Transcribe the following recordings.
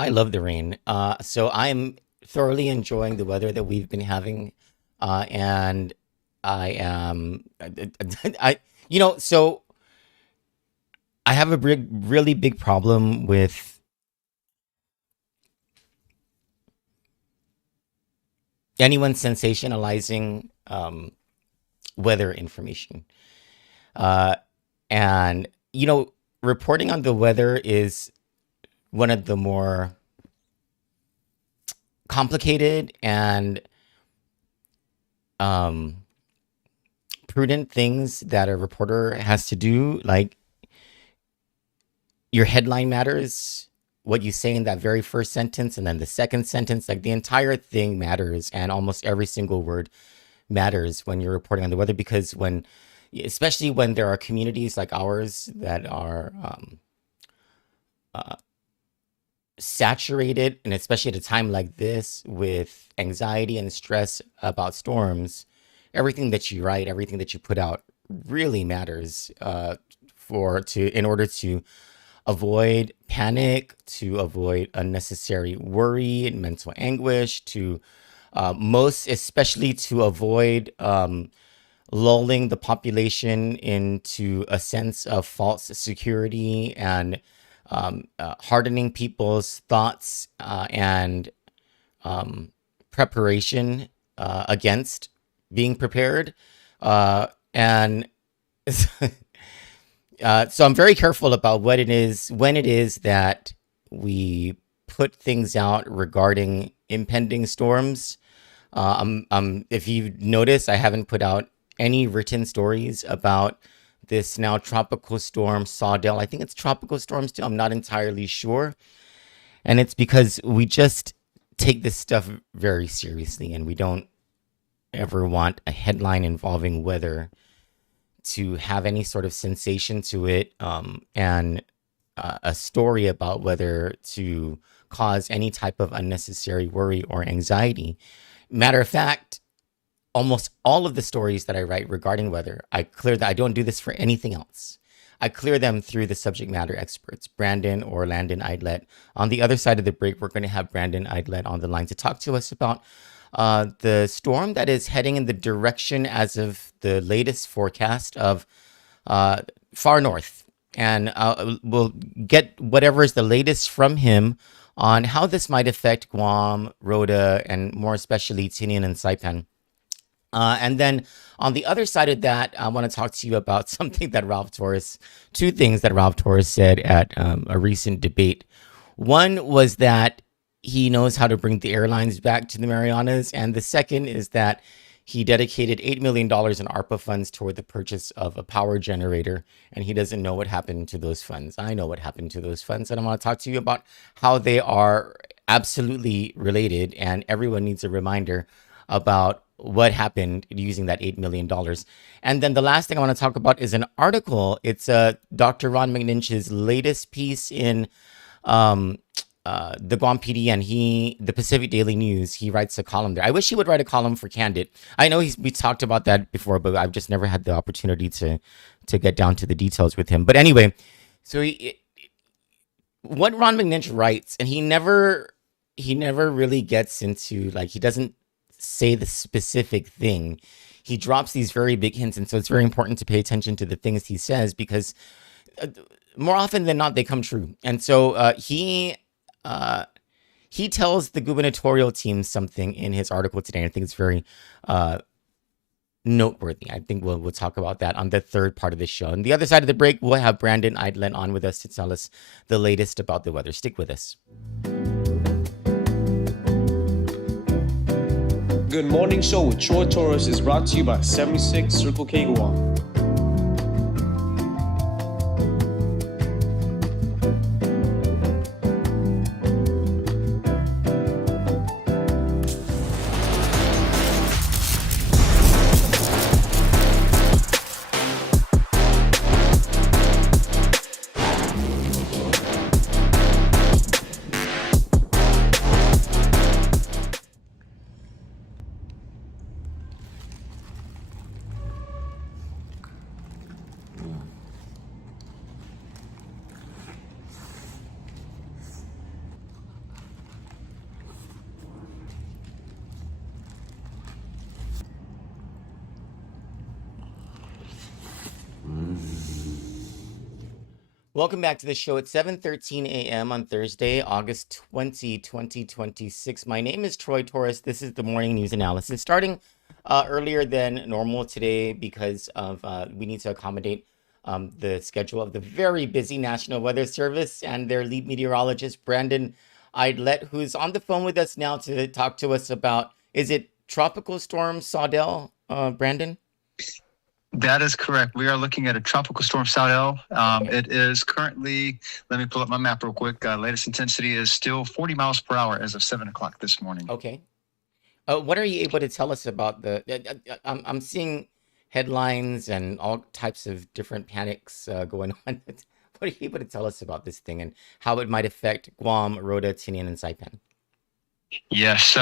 I love the rain. So I'm thoroughly enjoying the weather that we've been having. And I am, I, so I have a really big problem with anyone sensationalizing weather information. Uh, and, you know, reporting on the weather is one of the more complicated and um, prudent things that a reporter has to do. Like, your headline matters, what you say in that very first sentence, and then the second sentence, like the entire thing matters, and almost every single word matters when you're reporting on the weather. Because especially when there are communities like ours that are uh, saturated, and especially at a time like this with anxiety and stress about storms, everything that you write, everything that you put out really matters in order to avoid panic, to avoid unnecessary worry and mental anguish, to most especially to avoid lulling the population into a sense of false security and hardening people's thoughts and preparation against being prepared. And So I'm very careful about when it is that we put things out regarding impending storms. If you've noticed, I haven't put out any written stories about this now tropical storm Sawdell. I think it's tropical storm still. I'm not entirely sure. And it's because we just take this stuff very seriously, and we don't ever want a headline involving weather to have any sort of sensation to it, and a story about weather to cause any type of unnecessary worry or anxiety. Matter of fact, almost all of the stories that I write regarding weather, I clear that I don't do this for anything else. I clear them through the subject matter experts, Brandon or Landon Aydlett. On the other side of the break, we're going to have Brandon Aydlett on the line to talk to us about the storm that is heading in the direction, as of the latest forecast, of far north. And we'll get whatever is the latest from him on how this might affect Guam, Rota, and more especially Tinian and Saipan. And then on the other side of that, I want to talk to you about two things that Ralph Torres said at a recent debate. One was that he knows how to bring the airlines back to the Marianas. And the second is that he dedicated $8 million in ARPA funds toward the purchase of a power generator, and he doesn't know what happened to those funds. I know what happened to those funds, and I want to talk to you about how they are absolutely related, and everyone needs a reminder about what happened using that $8 million. And then the last thing I want to talk about is an article. It's Dr. Ron McNinch's latest piece in the Guam PD and the Pacific Daily News. He writes a column there. I wish he would write a column for Kandit. I know we talked about that before, but I've just never had the opportunity to get down to the details with him. But anyway, so what Ron McNinch writes, and he never really gets into, like, he doesn't say the specific thing. He drops these very big hints, and so it's very important to pay attention to the things he says, because more often than not, they come true. And so he tells the gubernatorial team something in his article today. I think it's very noteworthy. I think we'll talk about that on the third part of the show. On the other side of the break, we'll have Brandon Aydlett on with us to tell us the latest about the weather. Stick with us. Good Morning Show with Troy Torres is brought to you by 76 Circle K Guam. Welcome back to the show at 7:13 a.m. on Thursday, August 2026. My name is Troy Torres. This is the morning news analysis, starting earlier than normal today because of we need to accommodate the schedule of the very busy National Weather Service and their lead meteorologist, Brandon Aydlett, who's on the phone with us now to talk to us about, is it Tropical Storm Saudel, Brandon? That is correct. We are looking at a tropical storm Saudel. Okay. It is currently, let me pull up my map real quick. Latest intensity is still 40 miles per hour as of 7 o'clock this morning. Okay. What are you able to tell us about the? I'm seeing headlines and all types of different panics going on. What are you able to tell us about this thing and how it might affect Guam, Rota, Tinian, and Saipan? Yes,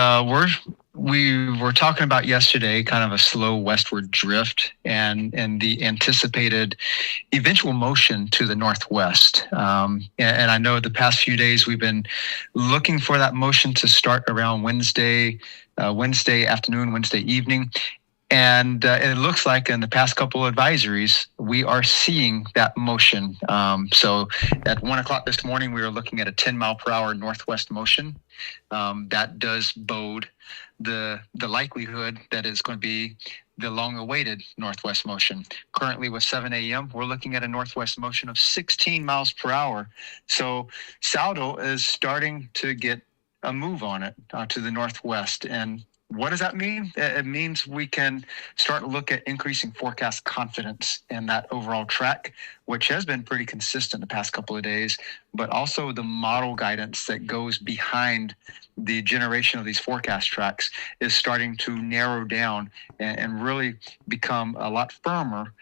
we were talking about yesterday kind of a slow westward drift and the anticipated eventual motion to the northwest. And I know the past few days we've been looking for that motion to start around Wednesday afternoon, Wednesday evening. And it looks like in the past couple of advisories, we are seeing that motion. So at 1 o'clock this morning, we were looking at a 10 mile per hour northwest motion. That does bode the likelihood that it's going to be the long-awaited northwest motion. Currently with 7 a.m., we're looking at a northwest motion of 16 miles per hour. So Saldo is starting to get a move on it to the northwest. And what does that mean? It means we can start to look at increasing forecast confidence in that overall track, which has been pretty consistent the past couple of days, but also the model guidance that goes behind the generation of these forecast tracks is starting to narrow down and really become a lot firmer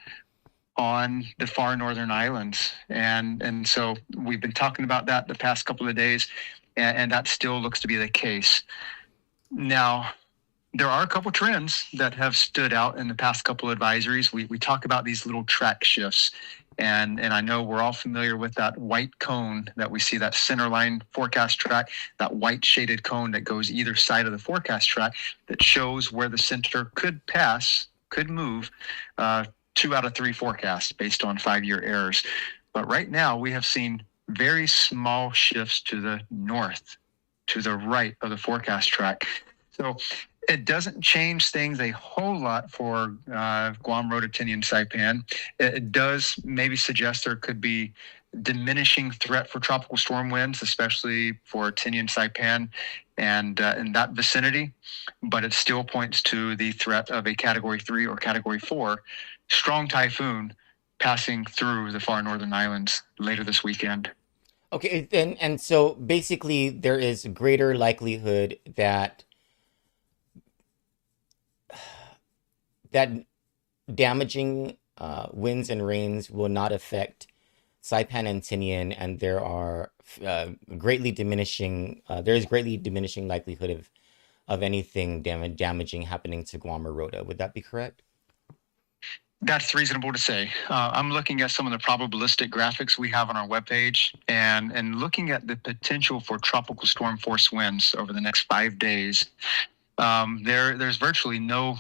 on the far northern islands. And so we've been talking about that the past couple of days, and that still looks to be the case. Now, there are a couple trends that have stood out in the past couple of advisories. We talk about these little track shifts, and I know we're all familiar with that white cone that we see, that center line forecast track, that white shaded cone that goes either side of the forecast track that shows where the center could move 2 out of 3 forecasts based on 5-year errors. But right now we have seen very small shifts to the north, to the right of the forecast track. So it doesn't change things a whole lot for Guam, Rota, Tinian, Saipan. It does maybe suggest there could be diminishing threat for tropical storm winds, especially for Tinian, Saipan, and in that vicinity. But it still points to the threat of a Category 3 or Category 4 strong typhoon passing through the far northern islands later this weekend. Okay, and so basically there is a greater likelihood that that damaging winds and rains will not affect Saipan and Tinian, and there are there is greatly diminishing likelihood of anything damaging happening to Guam or Rota. Would that be correct? That's reasonable to say. I'm looking at some of the probabilistic graphics we have on our webpage and looking at the potential for tropical storm force winds over the next 5 days. There's virtually no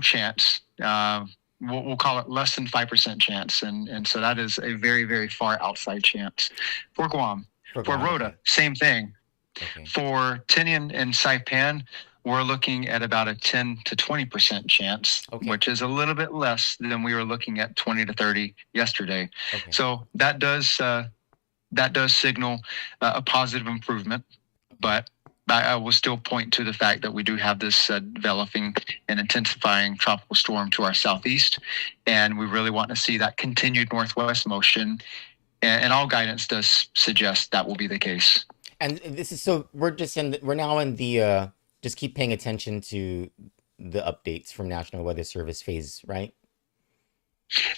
chance. We'll call it less than 5% chance, and so that is a very, very far outside chance for Guam. For Rota, Okay. same thing. Okay. For Tinian and Saipan, we're looking at about a 10 to 20% chance, Okay. which is a little bit less than we were looking at 20 to 30 yesterday. Okay. So that does signal a positive improvement, but I will still point to the fact that we do have this developing and intensifying tropical storm to our southeast, and we really want to see that continued northwest motion, and all guidance does suggest that will be the case. And this is so we're now in the just keep paying attention to the updates from National Weather Service phase, right?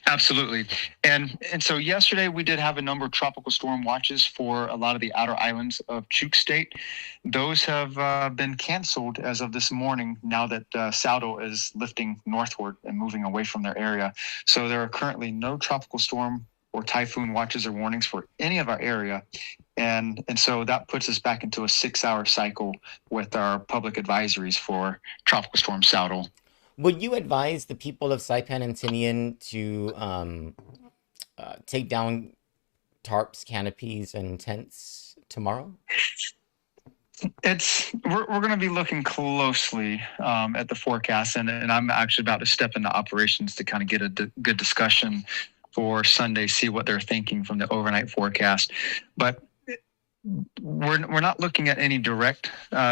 Absolutely. And so yesterday we did have a number of tropical storm watches for a lot of the outer islands of Chuuk State. Those have been canceled as of this morning now that Saldo is lifting northward and moving away from their area. So there are currently no tropical storm or typhoon watches or warnings for any of our area. And so that puts us back into a 6-hour cycle with our public advisories for tropical storm Saldo. Would you advise the people of Saipan and Tinian to take down tarps, canopies, and tents tomorrow? We're going to be looking closely at the forecast, and I'm actually about to step into operations to kind of get a good discussion for Sunday, see what they're thinking from the overnight forecast. But we're not looking at any direct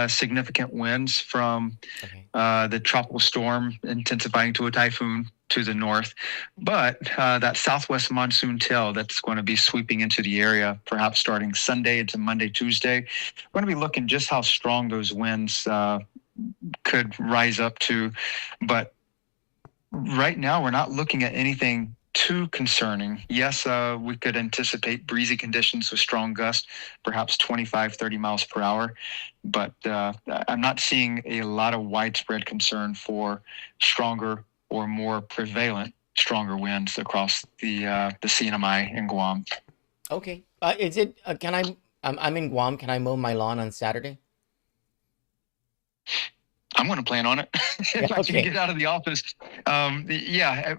significant winds from Okay. the tropical storm intensifying to a typhoon to the north, but that southwest monsoon tail that's going to be sweeping into the area, perhaps starting Sunday into Monday, Tuesday. We're going to be looking just how strong those winds could rise up to, but right now we're not looking at anything too concerning. Yes, we could anticipate breezy conditions with strong gusts, perhaps 25, 30 miles per hour, but I'm not seeing a lot of widespread concern for stronger or more prevalent stronger winds across the CNMI and Guam. Okay. Is it? Can I? I'm in Guam. Can I mow my lawn on Saturday? I'm going to plan on it Yeah. if I can Okay. get out of the office. Yeah,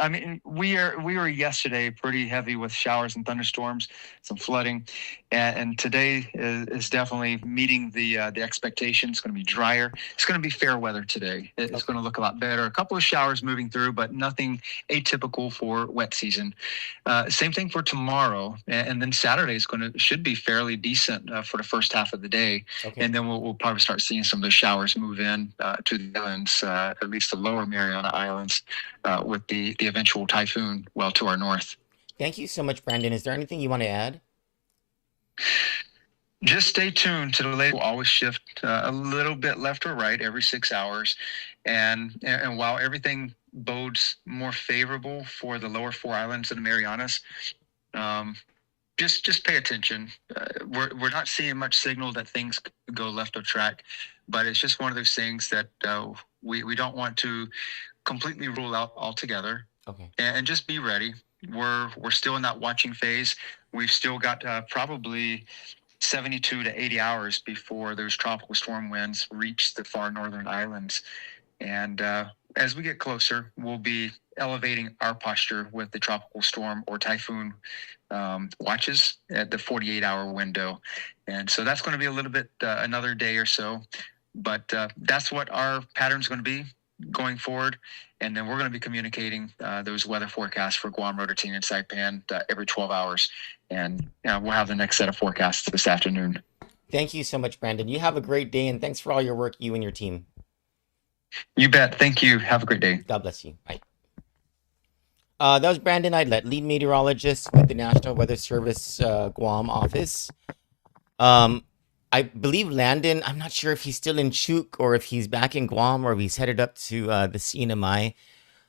I mean, we were yesterday pretty heavy with showers and thunderstorms, some flooding, and today is definitely meeting the expectations. It's going to be drier. It's going to be fair weather today. It's Okay. going to look a lot better. A couple of showers moving through, but nothing atypical for wet season. Same thing for tomorrow, and then Saturday is should be fairly decent for the first half of the day, Okay. and then we'll probably start seeing some of those showers move in to the islands, at least the lower Mariana Islands, with the eventual typhoon well to our north. Thank you so much, Brandon. Is there anything you want to add? Just stay tuned to the latest. We'll always shift a little bit left or right every 6 hours, and while everything bodes more favorable for the lower four islands of the Marianas, um, just pay attention. We're not seeing much signal that things could go left of track, but it's just one of those things that we don't want to completely rule out altogether. Okay. And just be ready. We're still in that watching phase. We've still got probably 72 to 80 hours before those tropical storm winds reach the far northern islands. And as we get closer, we'll be elevating our posture with the tropical storm or typhoon watches at the 48-hour window. And so that's going to be a little bit another day or so. But that's what our pattern is going to be going forward. And then we're going to be communicating those weather forecasts for Guam, Rota, and Saipan every 12 hours. And we'll have the next set of forecasts this afternoon. Thank you so much, Brandon. You have a great day, and thanks for all your work, you and your team. You bet. Thank you. Have a great day. God bless you. Bye. That was Brandon Aydlett, lead meteorologist with the National Weather Service Guam office. I believe Landon, I'm not sure if he's still in Chuuk or if he's back in Guam or if he's headed up to the CNMI.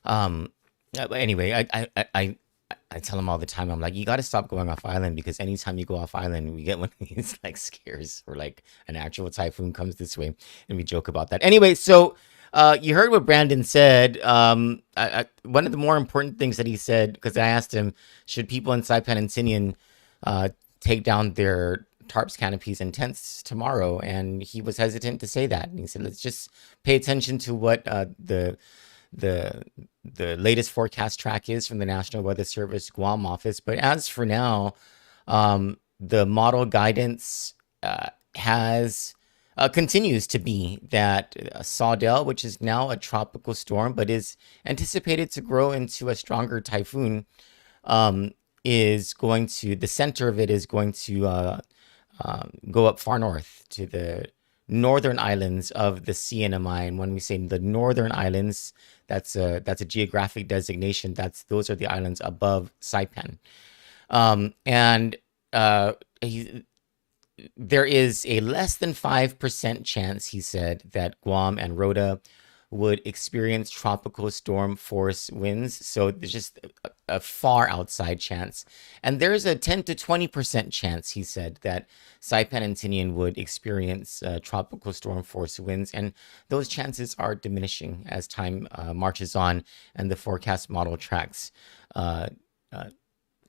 But anyway, I tell him all the time, I'm like, you got to stop going off island, because anytime you go off island, we get one of these like scares or like an actual typhoon comes this way, and we joke about that. Anyway, so you heard what Brandon said. One of the more important things that he said, because I asked him, should people in Saipan and Tinian take down their tarps, canopies, and tents tomorrow? And he was hesitant to say that. And he said, let's just pay attention to what the latest forecast track is from the National Weather Service Guam office. But as for now, the model guidance has continues to be that Sawdell, which is now a tropical storm but is anticipated to grow into a stronger typhoon, is going to, the center of it is going to go up far north to the northern islands of the CNMI. And when we say the northern islands, that's a geographic designation. Those are the islands above Saipan. There is a less than 5% chance, he said, that Guam and Rota would experience tropical storm force winds. So there's just a far outside chance. And there's a 10 to 20% chance, he said, that Saipan and Tinian would experience tropical storm force winds. And those chances are diminishing as time marches on and the forecast model tracks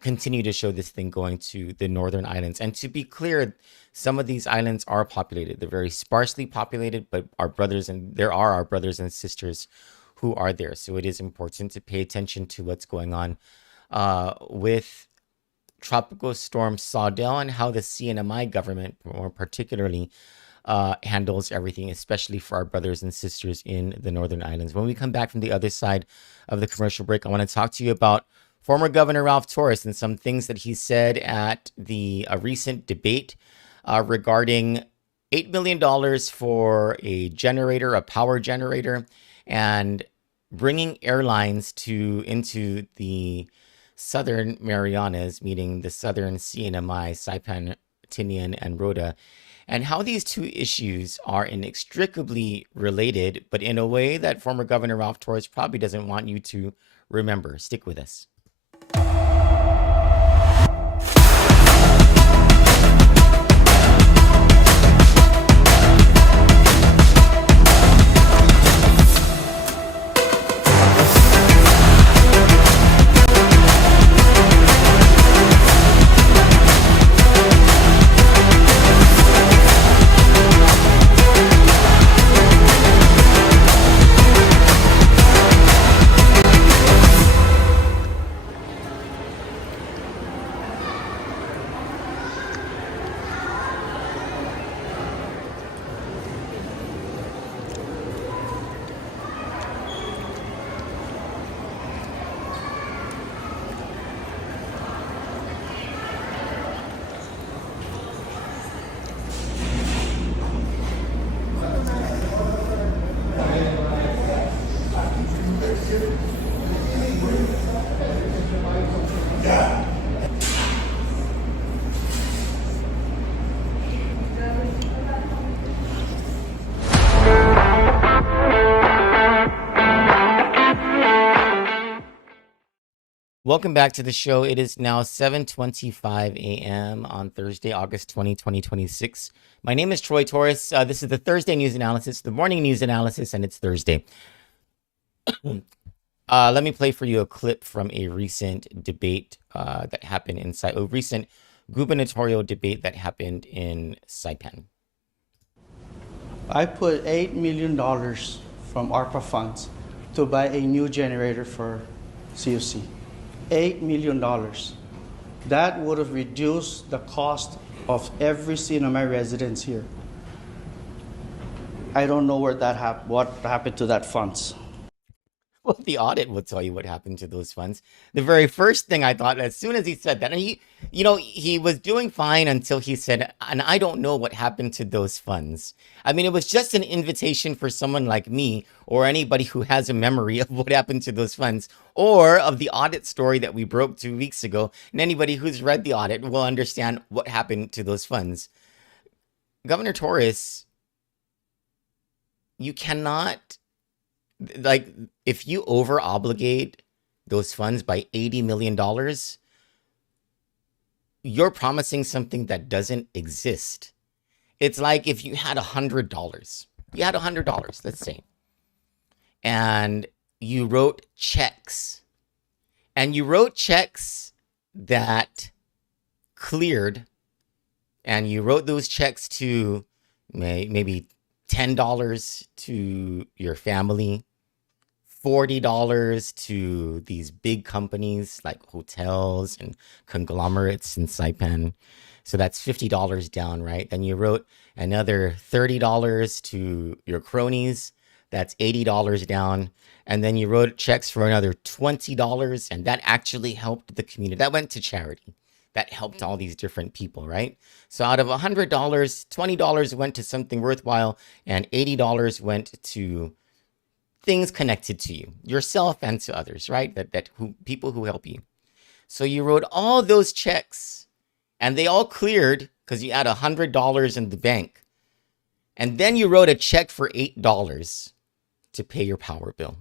continue to show this thing going to the northern islands. And to be clear, some of these islands are populated. They're very sparsely populated, but there are our brothers and sisters who are there. So it is important to pay attention to what's going on with Tropical Storm Sawdell and how the CNMI government, more particularly, handles everything, especially for our brothers and sisters in the Northern Islands. When we come back from the other side of the commercial break, I want to talk to you about former Governor Ralph Torres and some things that he said at the recent debate regarding $8 million for a generator, a power generator, and bringing airlines into the Southern Marianas, meaning the Southern CNMI, Saipan, Tinian, and Rota, and how these two issues are inextricably related, but in a way that former Governor Ralph Torres probably doesn't want you to remember. Stick with us. Welcome back to the show. It is now 7:25 a.m. on Thursday, August 20, 2026. My name is Troy Torres. This is the Thursday News Analysis, the morning news analysis, and it's Thursday. Let me play for you a clip from a recent debate that happened a recent gubernatorial debate that happened in Saipan. I put $8 million from ARPA funds to buy a new generator for COC. $8 million. That would have reduced the cost of every CNMI residence here. I don't know what happened to that funds. Well, the audit will tell you what happened to those funds. The very first thing I thought, as soon as he said that, and he was doing fine until he said, and I don't know what happened to those funds. I mean, it was just an invitation for someone like me or anybody who has a memory of what happened to those funds or of the audit story that we broke 2 weeks ago. And anybody who's read the audit will understand what happened to those funds. Governor Torres, you cannot... Like, if you over obligate those funds by $80 million, you're promising something that doesn't exist. It's like if you had $100. You had $100, let's say, and you wrote checks. And you wrote checks that cleared, and you wrote those checks to maybe $10 to your family, $40 to these big companies like hotels and conglomerates in Saipan. So that's $50 down, right? Then you wrote another $30 to your cronies. That's $80 down. And then you wrote checks for another $20, and that actually helped the community. That went to charity. That helped all these different people, right? So out of $100, $20 went to something worthwhile, and $80 went to things connected to you, yourself and to others, right? People who help you. So you wrote all those checks, and they all cleared because you had $100 in the bank. And then you wrote a check for $8 to pay your power bill.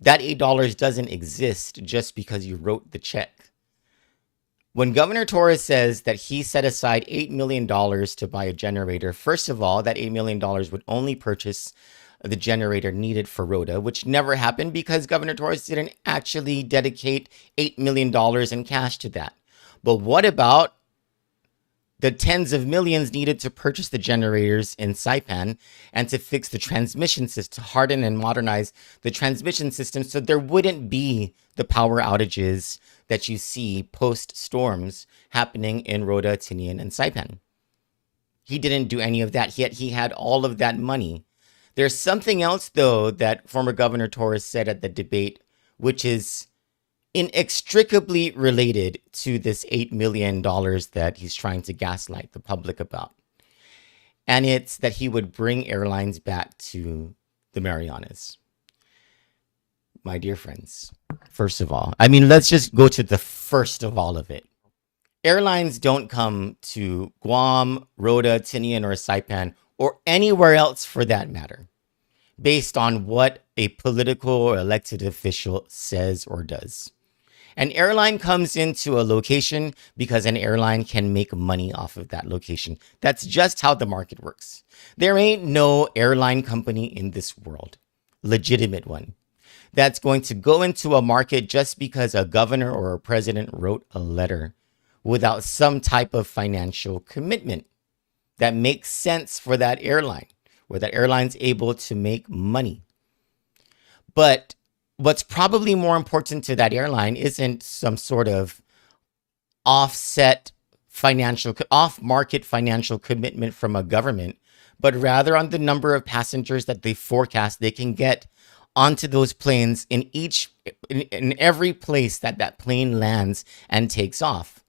That $8 doesn't exist just because you wrote the check. When Governor Torres says that he set aside $8 million to buy a generator, first of all, that $8 million would only purchase the generator needed for Rota, which never happened because Governor Torres didn't actually dedicate $8 million in cash to that. But what about the tens of millions needed to purchase the generators in Saipan and to fix the transmission system, to harden and modernize the transmission system so there wouldn't be the power outages that you see post storms happening in Rota, Tinian, and Saipan. He didn't do any of that, yet he had all of that money. There's something else, though, that former Governor Torres said at the debate, which is inextricably related to this $8 million that he's trying to gaslight the public about. And it's that he would bring airlines back to the Marianas. My dear friends, first of all, let's just go to the first of all of it. Airlines don't come to Guam, Rota, Tinian, or Saipan, or anywhere else for that matter, based on what a political or elected official says or does. An airline comes into a location because an airline can make money off of that location. That's just how the market works. There ain't no airline company in this world, legitimate one, that's going to go into a market just because a governor or a president wrote a letter without some type of financial commitment that makes sense for that airline, where that airline's able to make money. But what's probably more important to that airline isn't some sort of off-market financial commitment from a government, but rather on the number of passengers that they forecast they can get onto those planes in every place that that plane lands and takes off.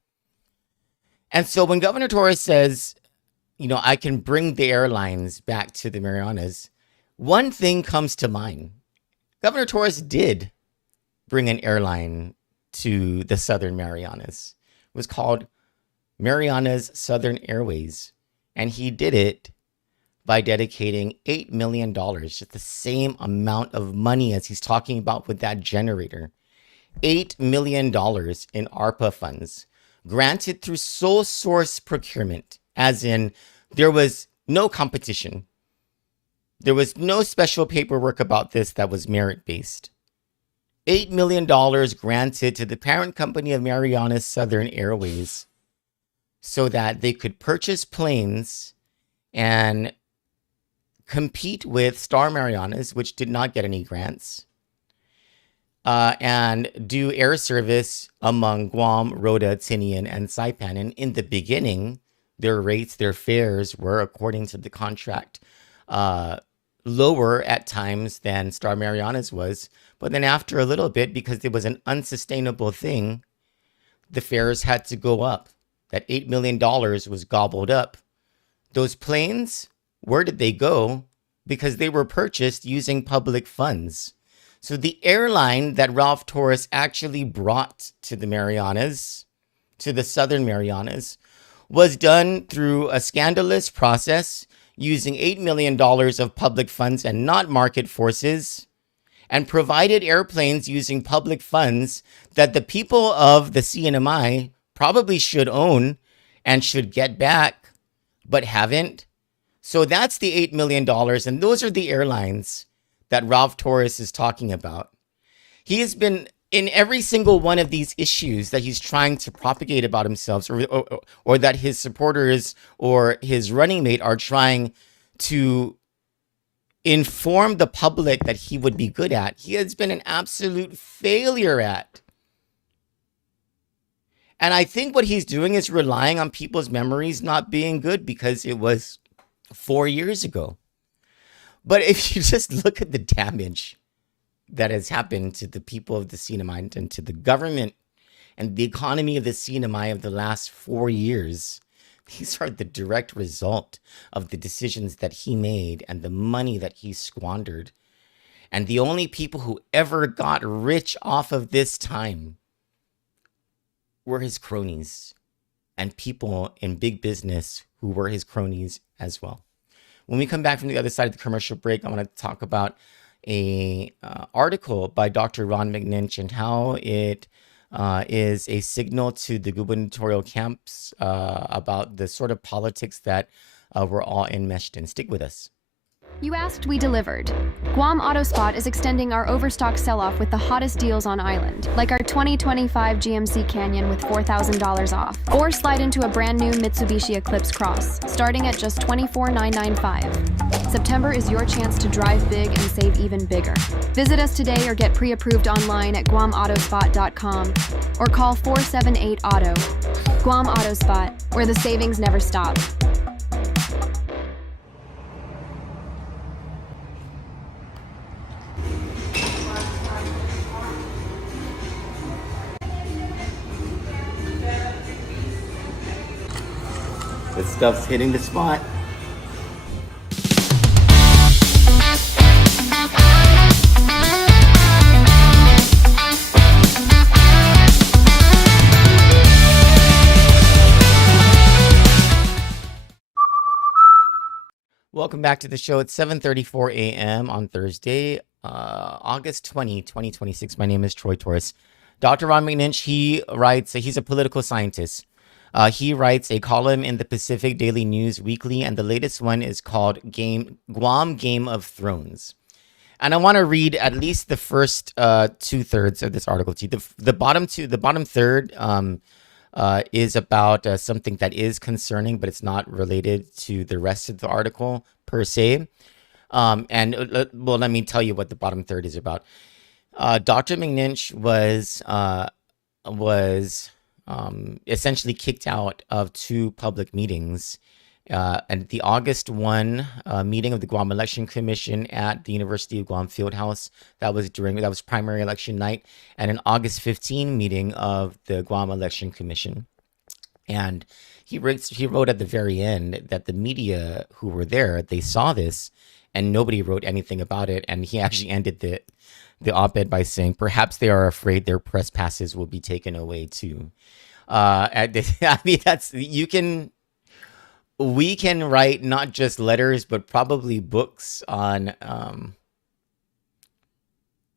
And so when Governor Torres says, I can bring the airlines back to the Marianas, one thing comes to mind. Governor Torres did bring an airline to the Southern Marianas. It was called Marianas Southern Airways. And he did it by dedicating $8 million, just the same amount of money as he's talking about with that generator. $8 million in ARPA funds, granted through sole source procurement, as in there was no competition. There was no special paperwork about this that was merit-based. $8 million granted to the parent company of Marianas Southern Airways so that they could purchase planes and compete with Star Marianas, which did not get any grants, and do air service among Guam, Rota, Tinian, and Saipan. And in the beginning, their rates, their fares were, according to the contract, lower at times than Star Marianas was. But then after a little bit, because it was an unsustainable thing, the fares had to go up. That $8 million was gobbled up. Those planes, where did they go? Because they were purchased using public funds. So the airline that Ralph Torres actually brought to the Marianas, to the Southern Marianas, was done through a scandalous process using $8 million of public funds and not market forces, and provided airplanes using public funds that the people of the CNMI probably should own and should get back, but haven't. So that's the $8 million, and those are the airlines that Ralph Torres is talking about. He has been in every single one of these issues that he's trying to propagate about himself, or that his supporters or his running mate are trying to inform the public that he would be good at. He has been an absolute failure at. And I think what he's doing is relying on people's memories not being good because it was 4 years ago. But if you just look at the damage that has happened to the people of the CNMI and to the government and the economy of the CNMI of the last 4 years, these are the direct result of the decisions that he made and the money that he squandered. And the only people who ever got rich off of this time were his cronies and people in big business who were his cronies as well. When we come back from the other side of the commercial break, I want to talk about a article by Dr. Ron McNinch and how it is a signal to the gubernatorial camps about the sort of politics that we're all enmeshed in. Stick with us. You asked, we delivered. Guam AutoSpot is extending our overstock sell-off with the hottest deals on island, like our 2025 GMC Canyon with $4,000 off. Or slide into a brand new Mitsubishi Eclipse Cross, starting at just $24,995. September is your chance to drive big and save even bigger. Visit us today or get pre-approved online at guamautospot.com or call 478-AUTO. Guam AutoSpot, where the savings never stop. This stuff's hitting the spot. Welcome back to the show. It's 7:34 a.m. on Thursday, August 20, 2026. My name is Troy Torres. Dr. Ron McNinch, he writes, he's a political scientist. He writes a column in the Pacific Daily News Weekly, and the latest one is called Guam Game of Thrones. And I want to read at least the first 2/3 of this article to you. The bottom third is about something that is concerning, but it's not related to the rest of the article per se. Well, let me tell you what the bottom third is about. Dr. McNinch was essentially kicked out of 2 public meetings. And the August 1 meeting of the Guam Election Commission at the University of Guam Fieldhouse, that was primary election night, and an August 15 meeting of the Guam Election Commission. And he wrote at the very end that the media who were there, they saw this and nobody wrote anything about it. And he actually ended the op-ed by saying, perhaps they are afraid their press passes will be taken away too. I mean, we can write not just letters, but probably books on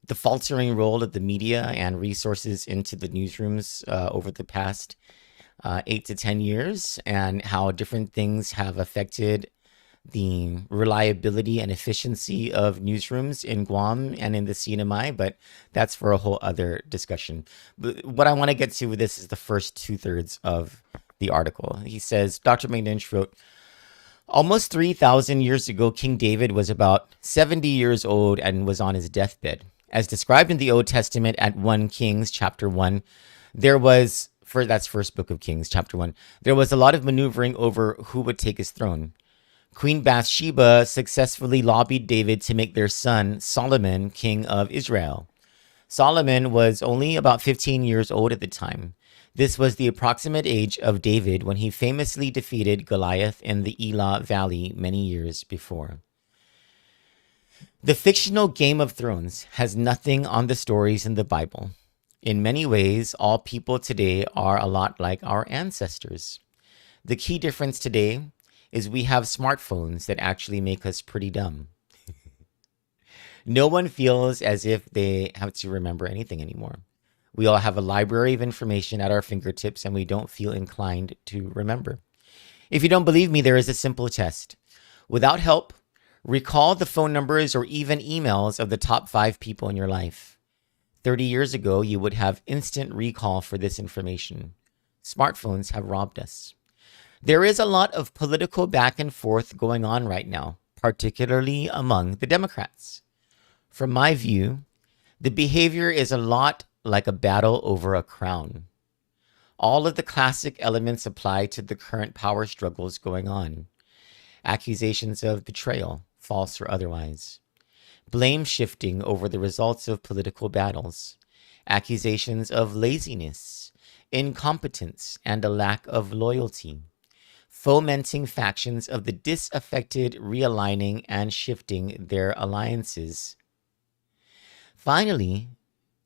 the faltering role of the media and resources into the newsrooms over the past 8 to 10 years, and how different things have affected the reliability and efficiency of newsrooms in Guam and in the CNMI, but that's for a whole other discussion. But what I want to get to with this is the first 2/3 of the article. He says, Dr. McNinch wrote, almost 3,000 years ago, King David was about 70 years old and was on his deathbed. As described in the Old Testament at 1 Kings chapter 1, that's first book of Kings, chapter 1, there was a lot of maneuvering over who would take his throne. Queen Bathsheba successfully lobbied David to make their son Solomon king of Israel. Solomon was only about 15 years old at the time. This was the approximate age of David when he famously defeated Goliath in the Elah Valley many years before. The fictional Game of Thrones has nothing on the stories in the Bible. In many ways, all people today are a lot like our ancestors. The key difference today is we have smartphones that actually make us pretty dumb. No one feels as if they have to remember anything anymore. We all have a library of information at our fingertips, and we don't feel inclined to remember. If you don't believe me, there is a simple test. Without help, recall the phone numbers or even emails of the top 5 people in your life. 30 years ago, you would have instant recall for this information. Smartphones have robbed us. There is a lot of political back and forth going on right now, particularly among the Democrats. From my view, the behavior is a lot like a battle over a crown. All of the classic elements apply to the current power struggles going on. Accusations of betrayal, false or otherwise. Blame shifting over the results of political battles. Accusations of laziness, incompetence, and a lack of loyalty. Fomenting factions of the disaffected realigning and shifting their alliances. Finally,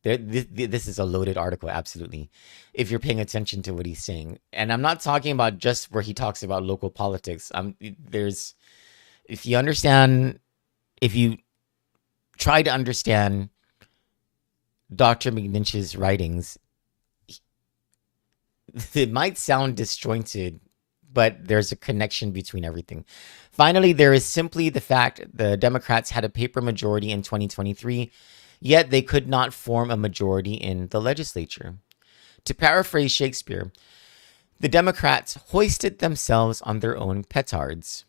this is a loaded article, absolutely, if you're paying attention to what he's saying. And I'm not talking about just where he talks about local politics. If you try to understand Dr. McNinch's writings, it might sound disjointed, but there's a connection between everything. Finally, there is simply the fact the Democrats had a paper majority in 2023, yet they could not form a majority in the legislature. To paraphrase Shakespeare, the Democrats hoisted themselves on their own petards.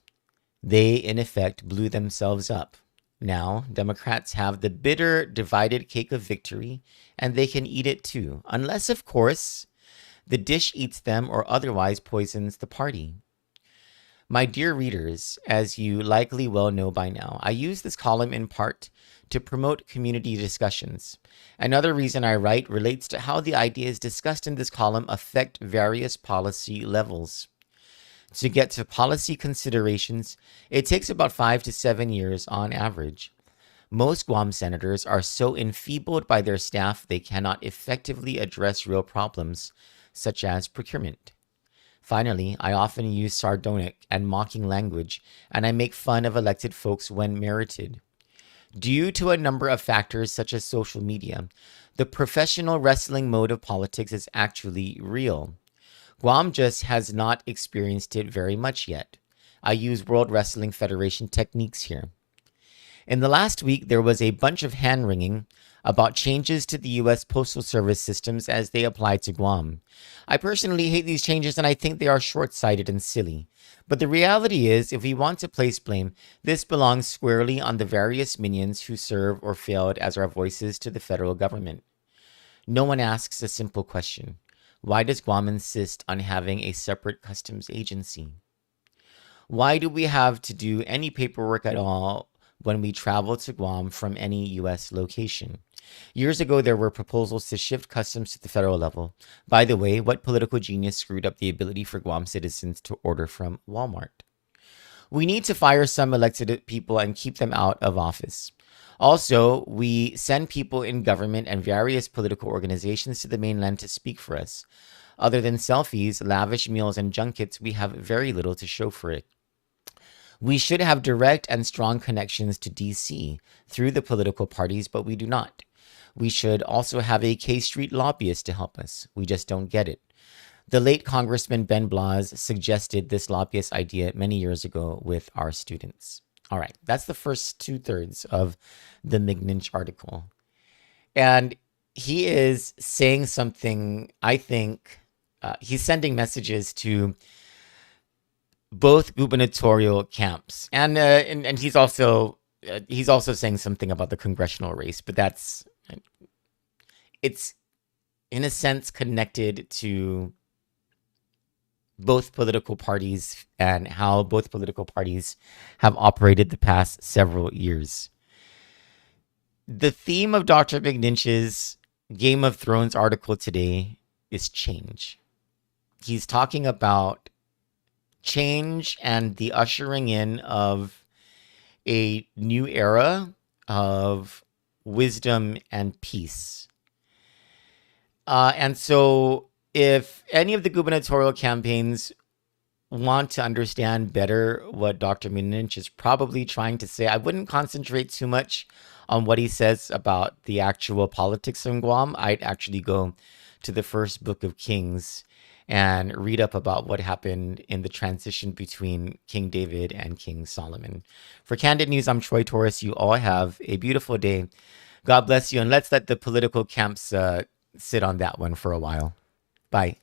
They, in effect, blew themselves up. Now, Democrats have the bitter, divided cake of victory, and they can eat it too, unless, of course, the dish eats them or otherwise poisons the party. My dear readers, as you likely well know by now, I use this column in part to promote community discussions. Another reason I write relates to how the ideas discussed in this column affect various policy levels. To get to policy considerations, it takes about 5 to 7 years on average. Most Guam senators are so enfeebled by their staff they cannot effectively address real problems, such as procurement. Finally, I often use sardonic and mocking language, and I make fun of elected folks when merited. Due to a number of factors such as social media, the professional wrestling mode of politics is actually real. Guam just has not experienced it very much yet. I use World Wrestling Federation techniques here. In the last week, there was a bunch of hand-wringing about changes to the U.S. Postal Service systems as they apply to Guam. I personally hate these changes and I think they are short-sighted and silly. But the reality is, if we want to place blame, this belongs squarely on the various minions who serve or failed as our voices to the federal government. No one asks a simple question. Why does Guam insist on having a separate customs agency? Why do we have to do any paperwork at all when we travel to Guam from any U.S. location? Years ago, there were proposals to shift customs to the federal level. By the way, what political genius screwed up the ability for Guam citizens to order from Walmart? We need to fire some elected people and keep them out of office. Also, we send people in government and various political organizations to the mainland to speak for us. Other than selfies, lavish meals, and junkets, we have very little to show for it. We should have direct and strong connections to D.C. through the political parties, but we do not. We should also have a K Street lobbyist to help us. We just don't get it. The late Congressman Ben Blas suggested this lobbyist idea many years ago with our students. All right, that's the first 2/3 of the McNinch article. And he is saying something, I think, he's sending messages to both gubernatorial camps. And he's also saying something about the congressional race, but it's in a sense connected to both political parties and how both political parties have operated the past several years. The theme of Dr. McNinch's Game of Thrones article today is change. He's talking about change and the ushering in of a new era of wisdom and peace. And so if any of the gubernatorial campaigns want to understand better what Dr. McNinch is probably trying to say, I wouldn't concentrate too much on what he says about the actual politics in Guam. I'd actually go to the first book of Kings and read up about what happened in the transition between King David and King Solomon. For Kandit News, I'm Troy Torres. You all have a beautiful day. God bless you, and let's let the political camps sit on that one for a while. Bye.